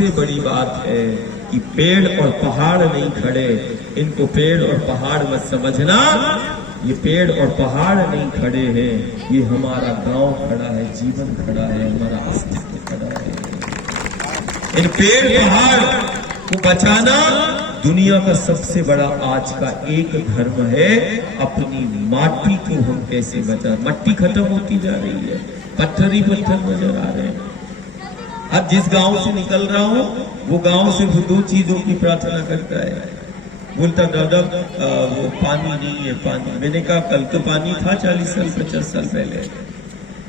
सबसे बड़ी बात है कि पेड़ और पहाड़ नहीं खड़े। इनको पेड़ और पहाड़ मत समझना, ये पेड़ और पहाड़ नहीं खड़े हैं, ये हमारा गांव खड़ा है, जीवन खड़ा है, हमारा अस्तित्व खड़ा है। इन पेड़ पहाड़ को बचाना दुनिया का सबसे बड़ा आज का एक धर्म है। अपनी माटी को हम कैसे बचा, मट्टी खत्म होती जा रही है, पत्थर ही पत्थर नजर आ रहे हैं। अब जिस गांव से निकल रहा हूं वो गांव से दो चीजों की प्रार्थना करता है, बोलता दादा वो पानी नहीं है, पानी। मैंने कहा कल तो पानी था 40 साल 50 साल पहले,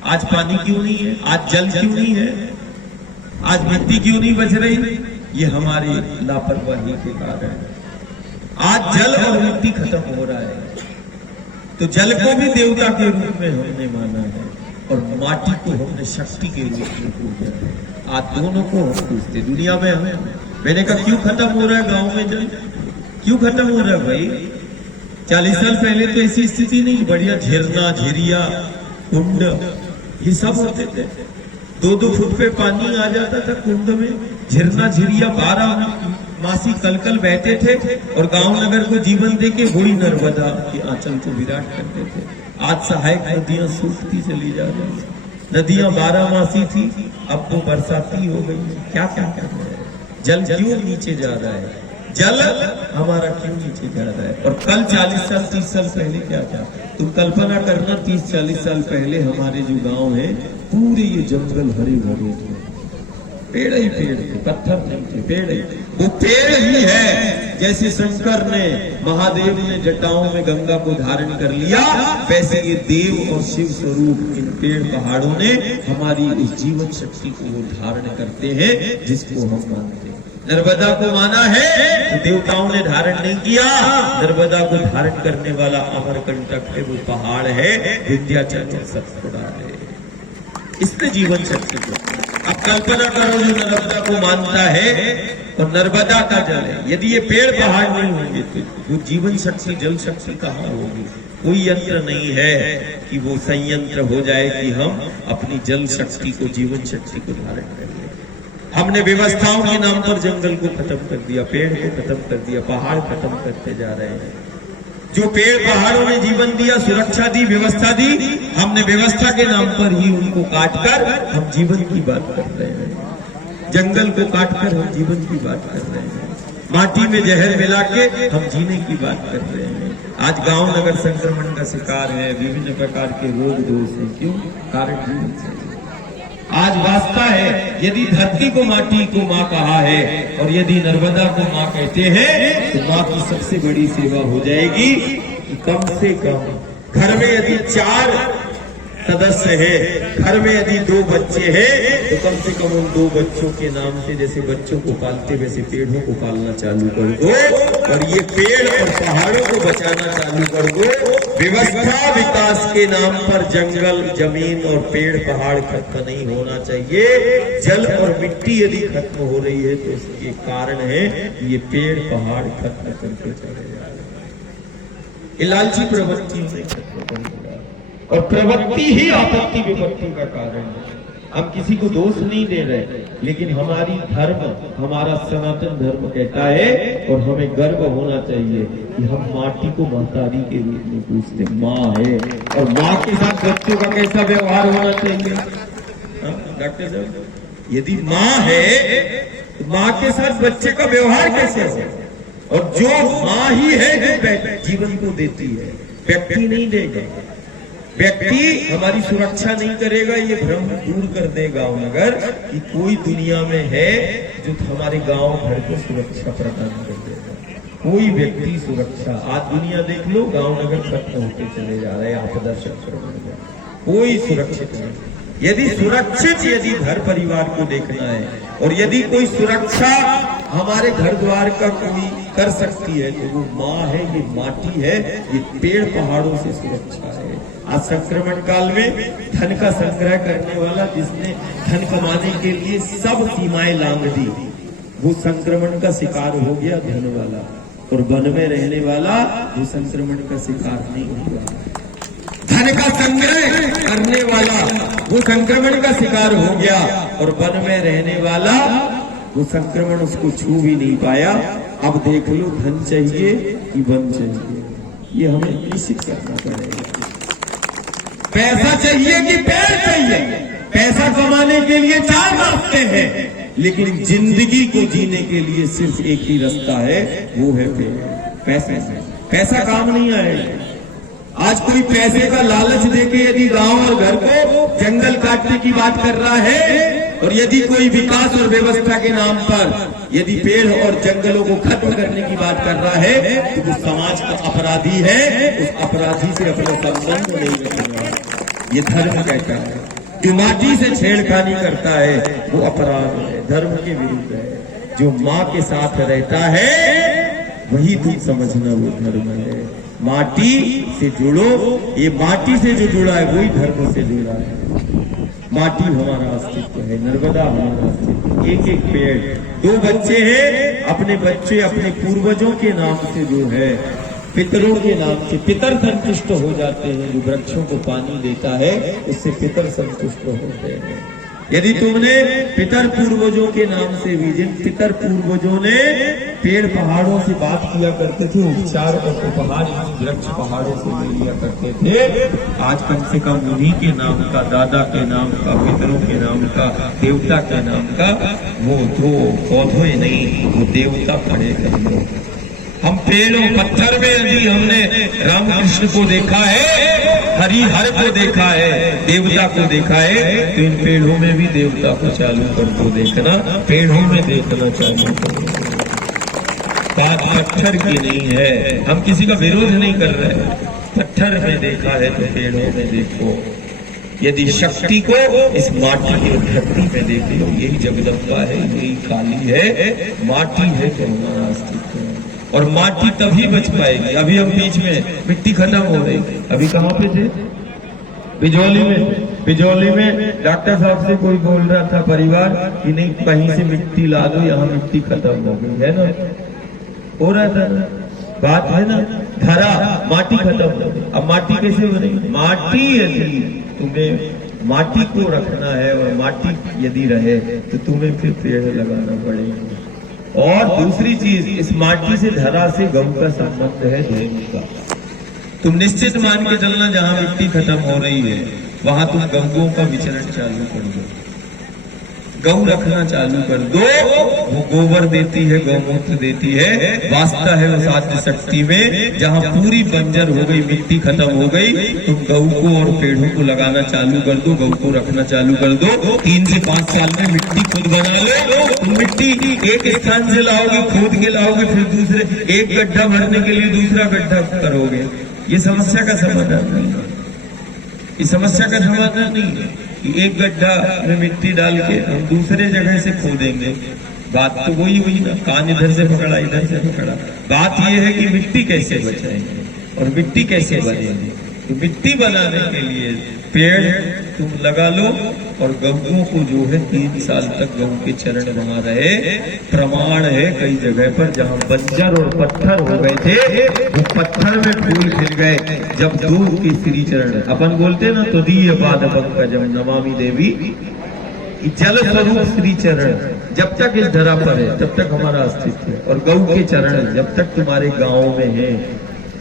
आज पानी क्यों नहीं है, आज जल क्यों नहीं है, आज मिट्टी क्यों नहीं बच रही? ये हमारी लापरवाही के कारण। आज जल और मिट्टी खत्म हो रहा है, तो जल को भी देवता के रूप में हमने माना है और माटी को हमने शक्ति के रूप में पूजा है। आज दोनों को हम पूछते दुनिया में हमें। मैंने कहा क्यों खत्म हो रहा है गांव में जल, क्यों खत्म हो रहा है भाई? 40 साल पहले तो ऐसी स्थिति नहीं, बढ़िया झरना झिरिया कुंड ये सब होते थे, 2-2 फुट पे पानी आ जाता था कुंड में, झरना झिरिया 12 मासी कल बहते थे और गांव नगर को जीवन देके वही नर्मदा के आंचल को विराट करते थे। आज सहायक नदियां सूखती चली जा रही, नदियां 12 मासी थी, अब वो बरसाती हो गई। क्या क्या कर रहे हैं? जल क्यों नीचे जा रहा है? जल हमारा क्यों नीचे जा रहा है? और कल 40 साल 30 साल पहले क्या था? तुम कल्पना करना 30-40 साल पहले हमारे जो गांव है पूरे ये जंगल हरे भरे थे, पेड़ ही पेड़ थे, पत्थर नहीं थे, पेड़ ही। वो पेड़ ही है जैसे शंकर ने महादेव ने जटाओं में गंगा को धारण कर लिया, वैसे ये देव और शिव स्वरूप इन पेड़ पहाड़ों ने हमारी इस जीवन शक्ति को वो धारण करते हैं जिसको हम मानते हैं। नर्मदा को माना है तो देवताओं ने धारण नहीं किया, नर्मदा को धारण करने वाला अमरकंटक है, वो पहाड़ है, विंध्याचल सतपुड़ा है, इसने जीवन शक्ति को। अब कल्पना करो जो नर्मदा को मानता है और नर्मदा का जल है, यदि ये पेड़ पहाड़ नहीं होंगे तो वो जीवन शक्ति जल शक्ति कहाँ होगी? कोई यंत्र नहीं है कि वो संयंत्र हो जाए कि हम अपनी जल शक्ति को जीवन शक्ति को धारण कर ले। हमने व्यवस्थाओं के नाम पर जंगल को खत्म कर दिया, पेड़ को खत्म कर दिया, पहाड़ खत्म करते जा रहे हैं। जो पेड़ पहाड़ों ने जीवन दिया, सुरक्षा दी, व्यवस्था दी, हमने व्यवस्था के नाम पर ही उनको काटकर हम जीवन की बात कर रहे हैं। जंगल को काटकर हम जीवन की बात कर रहे हैं, माटी में जहर मिला के हम जीने की बात कर रहे हैं। आज गांव नगर संक्रमण का शिकार है, विभिन्न प्रकार के रोग दोष है, क्यों? कारण जीवन से। आज वास्ता है, यदि धरती को माटी को माँ कहा है और यदि नर्मदा को माँ कहते हैं तो माँ की सबसे बड़ी सेवा हो जाएगी कि कम से कम घर में यदि 4 सदस्य है, घर में यदि 2 बच्चे हैं तो कम से कम उन 2 बच्चों के नाम से जैसे बच्चों को पालते वैसे पेड़ों को पालना चालू कर दो और ये पेड़ और पहाड़ों को बचाना चालू कर दो। व्यवस्था विकास के नाम पर जंगल जमीन और पेड़ पहाड़ खत्म नहीं होना चाहिए। जल और मिट्टी यदि खत्म हो रही है तो इसके कारण है ये पेड़ पहाड़ खत्म करके चले जा रहे हैं। ये लालची प्रवृत्ति से खत्म कर रहा है और प्रवृत्ति ही आपत्ति विपत्ति का कारण है। हम किसी को दोष नहीं दे रहे, लेकिन हमारी धर्म, हमारा सनातन धर्म कहता है और हमें गर्व होना चाहिए कि हम माटी को महतारी के रूप में पूछते, माँ है और माँ के साथ बच्चों का कैसा व्यवहार होना चाहिए? डॉक्टर साहब, यदि माँ है तो माँ के साथ बच्चे का व्यवहार कैसे हो? और जो माँ ही है जो जीवन को देती है, व्यक्ति नहीं देगा। व्यक्ति हमारी सुरक्षा नहीं करेगा, ये भ्रम दूर कर दे गांव नगर कि कोई दुनिया में है जो हमारे गांव घर को सुरक्षा प्रदान कर देगा। कोई व्यक्ति सुरक्षा, आज दुनिया देख लो गांव नगर खत्म होते चले जा रहे हैं, आपदा संक्रमण में कोई सुरक्षित नहीं। यदि सुरक्षित यदि घर परिवार को देखना है और यदि कोई सुरक्षा हमारे घर द्वार का कोई कर सकती है तो वो माँ है, ये माटी है, ये पेड़ पहाड़ों से सुरक्षा है। आज संक्रमण काल में धन का संग्रह करने वाला, जिसने धन कमाने के लिए सब सीमाएं लांघ दी, वो संक्रमण का शिकार हो गया धन वाला, और वन में रहने वाला वो संक्रमण का शिकार नहीं हुआ। धन का संग्रह करने वाला वो संक्रमण का शिकार हो गया और वन में रहने वाला वो संक्रमण उसको छू भी नहीं पाया। अब देख लो, धन चाहिए कि वन चाहिए, ये हमें निश्चित करना पड़ेगा। पैसा चाहिए कि पेड़ चाहिए? पैसा कमाने के लिए 4 रास्ते हैं, लेकिन जिंदगी को जीने के लिए सिर्फ एक ही रास्ता है, वो है पैसे से। पैसा काम नहीं आएगा। आज कोई पैसे का लालच देके यदि गांव और घर को जंगल काटने की बात कर रहा है, और यदि कोई विकास और व्यवस्था के नाम पर यदि पेड़ और जंगलों को खत्म करने की बात कर रहा है, तो वो समाज का अपराधी है। उस अपराधी से अपना संबंध नहीं रखना, ये धर्म कहता है। जो माटी से छेड़खानी करता है वो अपराध है, धर्म के विरुद्ध है। जो माँ के साथ रहता है वही तुम समझना वो धर्म है। माटी से जुड़ो, ये माटी से जो जुड़ा है वही धर्म से जुड़ा है। माटी हमारा अस्तित्व है, नर्मदा हमारा अस्तित्व। एक एक पेड़, 2 बच्चे हैं, अपने बच्चे अपने पूर्वजों के नाम से जो है, पितरों के नाम से, पितर संतुष्ट हो जाते हैं। जो वृक्षों को पानी देता है उससे पितर संतुष्ट होते हैं। यदि तुमने पितर पूर्वजों के नाम से भी, जिन पितर पूर्वजों ने पेड़ पहाड़ों से बात किया करते थे, उपचार और उपहार वृक्ष पहाड़ों से ले लिया करते थे, आज कम से कम उन्हीं के नाम का, दादा के नाम का, पितरों के नाम का, देवता के नाम का वो 2 पौधे नहीं, वो देवता खड़े कर लो। हम पेड़ों पत्थर में यदि हमने रामकृष्ण को देखा है, हरिहर को देखा है, देवता को देखा है, तो इन पेड़ों में भी देवता को चालू कर दो देखना, पेड़ों में देखना चालू करो। बात पत्थर की नहीं है, हम किसी का विरोध नहीं कर रहे। पत्थर में देखा है तो पेड़ों में देखो। यदि शक्ति को इस माटी की धरती में देख लो, यही जगदम्बा है, यही काली है, माटी है जो हमारा अस्तित्व है। और माटी तभी बच पाएगी। अभी हम बीच में मिट्टी खत्म हो रही, अभी कहाँ पे थे? बिजौली में। बिजौली में डॉक्टर साहब से कोई बोल रहा था परिवार कि नहीं, कहीं से मिट्टी ला दो, यहाँ मिट्टी खत्म हो गई है ना, हो रहा था बात है ना। धरा, माटी खत्म हो गई। अब माटी कैसे हो रही? माटी यदि तुम्हें माटी को रखना है और माटी यदि रहे तो तुम्हें फिर पेड़ लगाना पड़ेगा। और दूसरी चीज, इस माटी से, धरा से गौ का संबंध है धर्म का। तुम निश्चित मान के चलना, जहां मिट्टी खत्म हो रही है वहां तुम गौओं का विचरण चालू कर दो, गौ रखना चालू कर दो। वो गोबर देती है, गौमूत्र देती है, वास्ता है उस आद्य शक्ति में। जहां पूरी बंजर हो गई, मिट्टी खत्म हो गई, तुम गौ को और पेड़ों को लगाना चालू कर दो, गौ को रखना चालू कर दो। 3 से 5 साल में मिट्टी खुद बना लो। तुम मिट्टी एक स्थान से लाओगे, खोद के लाओगे, फिर दूसरे एक गड्ढा भरने के लिए दूसरा गड्ढा करोगे। ये समस्या का समाधान नहीं है, ये समस्या का समाधान नहीं है कि एक गड्ढा में मिट्टी डाल के हम दूसरे जगह से खोदेंगे। बात तो वही हुई ना, कान इधर से पकड़ा, इधर से पकड़ा। बात यह है कि मिट्टी कैसे बचाएंगे और मिट्टी कैसे बनेगी। तो मिट्टी बनाने के लिए पेड़ तुम लगा लो, और गौओं को जो है 3 साल तक गौ के चरण वहां रहे। प्रमाण है कई जगह पर जहां बंजर और पत्थर हो गए थे, वो पत्थर में फूल खिल गए जब दूध की श्री चरण, अपन बोलते ना, तो दीय पाद पंकजम नमामि देवी, जल स्वरूप श्री चरण जब तक इस धरा पर है तब तक हमारा अस्तित्व है। और गौ के चरण जब तक तुम्हारे गाँव में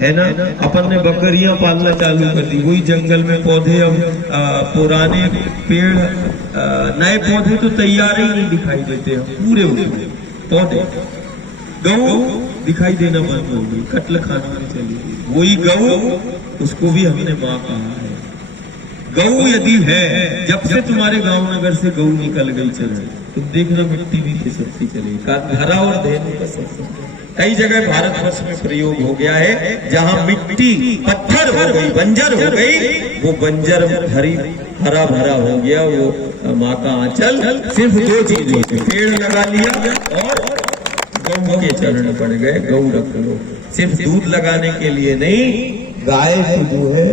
है ना। अपन ने बकरियां पालना चालू कर दी, वही जंगल में पौधे, अब पुराने पेड़, नए पौधे तो तैयार ही नहीं दिखाई देते हैं, पूरे पौधे। गौ दिखाई देना बंद हो गई, कत्ल खाना में चली गई। वही गौ, उसको भी हमने माँ कहा है। गौ यदि है, जब से तुम्हारे गांव नगर से गौ निकल गई चरण, तुम देखना मिट्टी भी खिसकती चलेगी। धरा और धेनु का संबंध कई जगह भारतवर्ष में प्रयोग हो गया है, जहां मिट्टी पत्थर हो गई, बंजर हो गई, वो बंजर हरा भरा हो गया, वो माँ का आंचल। सिर्फ 2 चीजें, पेड़ लगा लिया और गौ के चरण पड़ गए। गौ रख लो, सिर्फ दूध लगाने के लिए नहीं, गाय जो है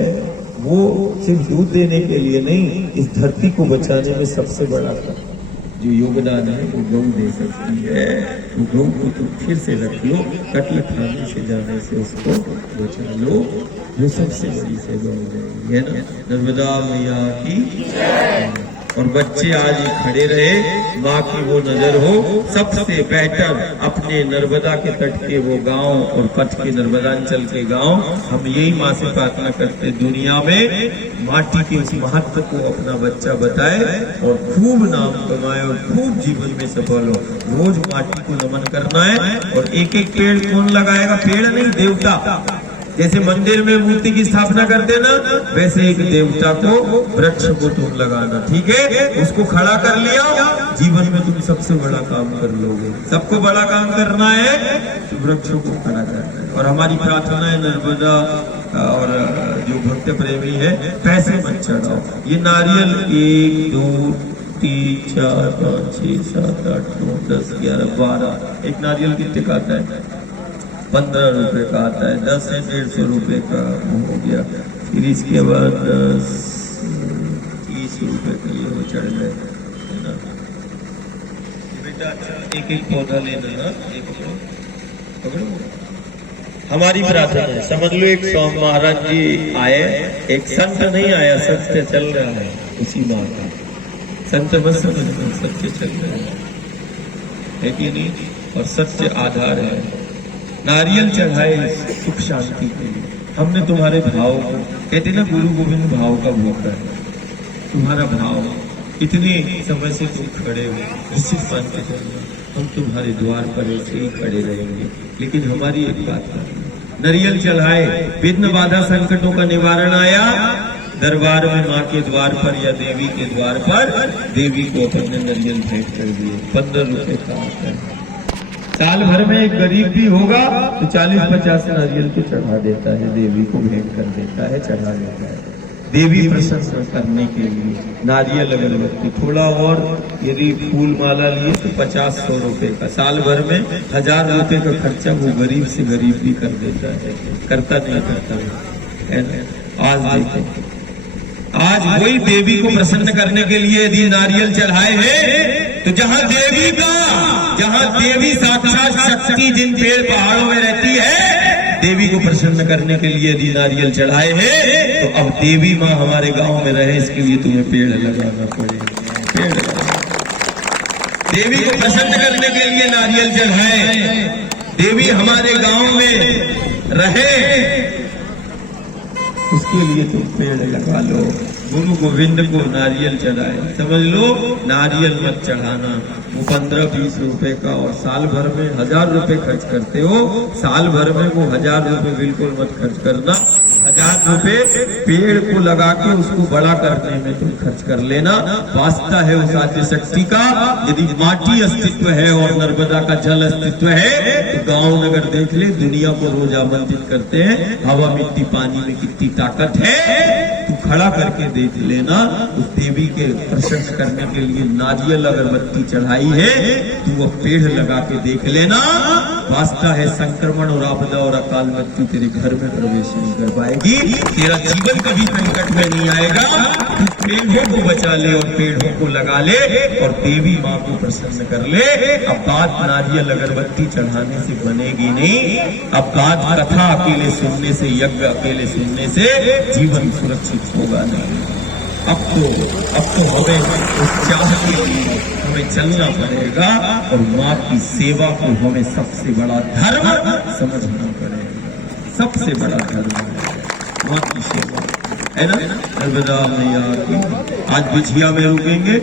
वो सिर्फ दूध देने के लिए नहीं, इस धरती को बचाने में सबसे बड़ा जो योगदान है वो गौ दे सकती है। तो गौ को तुम फिर से रख लो, कत्ल खाने से जाने से उसको बचा लो, वो सबसे बड़ी सेवा हो जाएगी, है ना। नर्मदा मैया की और बच्चे आज ये खड़े रहे, माँ की वो नजर हो। सबसे बेहतर अपने नर्मदा के तट के वो गांव और कच्छ के नर्मदांचल के गांव, हम यही माँ से प्रार्थना करते दुनिया में माटी के उस महत्व को अपना बच्चा बताए और खूब नाम कमाए और खूब जीवन में सफल हो। रोज माटी को नमन करना है। और एक एक पेड़ कौन लगाएगा? पेड़ नहीं, देवता। जैसे मंदिर में मूर्ति की स्थापना करते ना, वैसे एक देवता को, वृक्ष को तुम लगाना, ठीक है? उसको खड़ा कर लिया, जीवन में तुम सबसे बड़ा काम कर लोगे। सबको बड़ा काम करना है तो वृक्षों को खड़ा करना है। और हमारी प्रार्थना है नर्मदा और जो भक्त प्रेमी है, पैसे मत चढ़ाओ। ये नारियल 1 2 3 4 5 6 7 8 9 10 11 12, एक नारियल कितने का आता है? 15 रुपए का आता है। 10 है 150 रुपए का हो गया। फिर इसके बाद 30 रुपए का ये हो चढ़ गए, है ना बेटा? एक एक पौधा लेना ना, एक पकड़ो। हमारी प्रार्थना है, समझ लो एक स्वामी महाराज जी आए, एक संत नहीं आया, सत्य चल रहा है उसी माँ का। संत बस समझना, सत्य चल रहा है कि नहीं? और सत्य आधार है। नारियल चढ़ाए सुख शांति के लिए। हमने तुम्हारे भाव को, कहते ना गुरु गोविंद भाव का भूखा है, तुम्हारा भाव इतने समय से तुम खड़े हो, निश्चित मान के चलना हम तुम्हारे द्वार पर ऐसे ही खड़े रहेंगे। लेकिन हमारी एक बात है, नारियल चढ़ाए, विघ्न बाधा संकटों का निवारण आया, दरबार में माँ के द्वार पर या देवी के द्वार पर देवी को अपने नारियल भेंट कर दिए। 15 रुपए का आता है। साल भर में एक गरीब भी होगा तो 40-50 नारियल को चढ़ा देता है, देवी को भेंट कर देता है, चढ़ा देता है। देवी प्रसन्न करने के लिए नारियल अगरबत्ती, थोड़ा और यदि फूल माला लिए तो 50-100 रुपए का, साल भर में 1000 रुपए का खर्चा वो गरीब से गरीब भी कर देता है। करता नहीं करता है ना? आज देखो, आज वही देवी को प्रसन्न करने के लिए यदि नारियल चढ़ाए हैं, तो जहाँ देवी साक्षात शक्ति जिन पेड़ पहाड़ों में रहती है, देवी को प्रसन्न करने के लिए यदि नारियल चढ़ाए हैं, तो अब देवी माँ हमारे गांव में रहे, इसके लिए तुम्हें पेड़ लगाना पड़ेगा। पेड़ देवी को प्रसन्न करने के लिए नारियल चढ़ाए, देवी हमारे गांव में रहे, उसके लिए तुम पेड़ लगा लो। गुरु गोविंद को नारियल चढ़ाए। समझ लो, नारियल मत चढ़ाना, वो 15-20 रुपए का, और साल भर में 1000 रुपए खर्च करते हो, साल भर में वो 1000 रुपए बिल्कुल मत खर्च करना। 1000 रुपए पेड़ को लगा के उसको बड़ा करने में तुम खर्च कर लेना। वास्ता है उस आद्य शक्ति का। यदि माटी अस्तित्व है और नर्मदा का जल अस्तित्व है, तो गांव नगर देख ले, दुनिया को रोज आमंत्रित करते हैं। हवा मिट्टी पानी में कितनी ताकत है, तू खड़ा करके देख लेना। उस देवी के प्रशंसा करने के लिए नारियल अगरबत्ती चढ़ाई है, तू वो पेड़ लगा के देख लेना। वास्ता है संक्रमण और आपदा और अकाल मृत्यु तेरे घर में प्रवेश नहीं कर पाएगी, तेरा जीवन कभी संकट में नहीं आएगा। तू पेड़ों को बचा ले और पेड़ों को लगा ले और देवी माँ को प्रसन्न कर ले। अब बात नारियल अगरबत्ती चढ़ाने से बनेगी नहीं, अब बात कथा अकेले सुनने से, यज्ञ अकेले सुनने से जीवन सुरक्षित होगा नहीं। अब तो हमें उस चाह के लिए हमें चलना पड़ेगा और माँ की सेवा को हमें सबसे बड़ा धर्म समझना पड़ेगा। सबसे बड़ा धर्म है माँ की सेवा, है ना? नर्मदा मैया की। आज बिछिया में रुकेंगे।